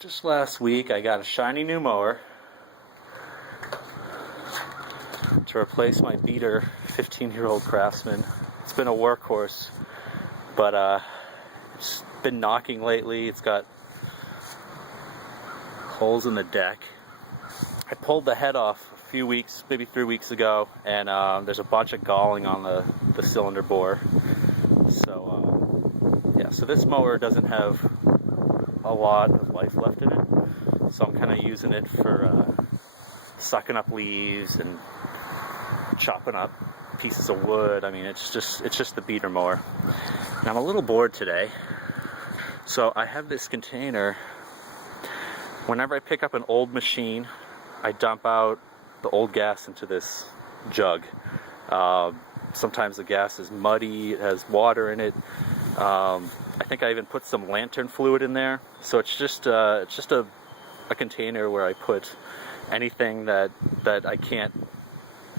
Just last week I got a shiny new mower to replace my beater 15-year-old Craftsman. It's been a workhorse, but it's been knocking lately. It's got holes in the deck. I pulled the head off a few weeks, maybe 3 weeks ago, and there's a bunch of galling on the cylinder bore. So yeah, so this mower doesn't have a lot of life left in it, so I'm kind of using it for sucking up leaves and chopping up pieces of wood. I mean, it's just the beater mower. And I'm a little bored today, so I have this container. Whenever I pick up an old machine, I dump out the old gas into this jug. Sometimes the gas is muddy, it has water in it. I think I even put some lantern fluid in there. So it's just a container where I put anything that I can't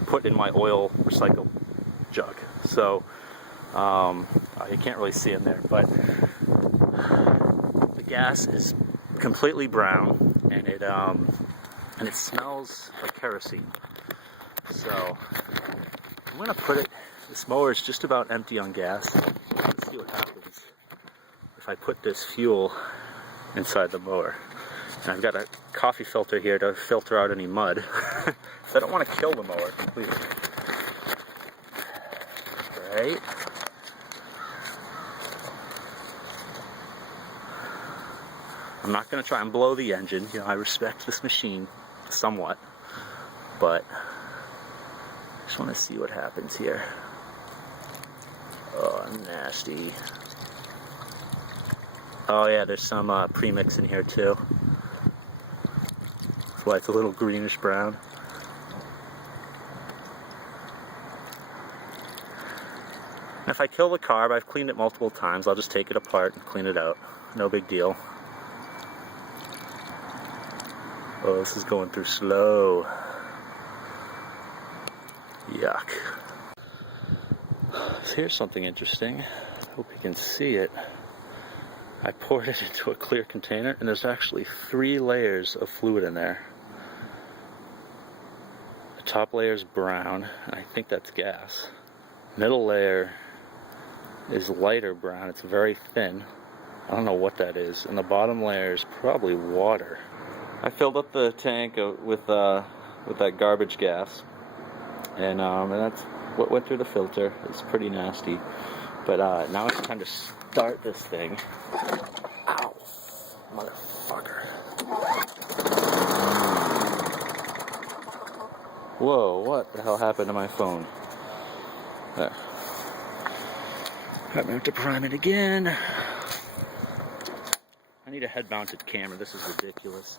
put in my oil recycle jug. So you can't really see in there, but the gas is completely brown, and it smells like kerosene. So I'm gonna put it. This mower is just about empty on gas. Let's see what happens if I put this fuel inside the mower. And I've got a coffee filter here to filter out any mud. So I don't want to kill the mower completely. Right? I'm not going to try and blow the engine. You know, I respect this machine somewhat, but I just want to see what happens here. Oh, nasty. Oh yeah, there's some premix in here too. That's why it's a little greenish brown. And if I kill the carb, I've cleaned it multiple times. I'll just take it apart and clean it out. No big deal. Oh, this is going through slow. Yuck. So here's something interesting. Hope you can see it. I poured it into a clear container, and there's actually 3 layers of fluid in there. The top layer is brown, and I think that's gas. Middle layer is lighter brown. It's very thin. I don't know what that is. And the bottom layer is probably water. I filled up the tank with that garbage gas, and that's what went through the filter. It's pretty nasty. But now it's time to start this thing. Ow, motherfucker! Whoa! What the hell happened to my phone? There. I'm gonna have to prime it again. I need a head-mounted camera. This is ridiculous.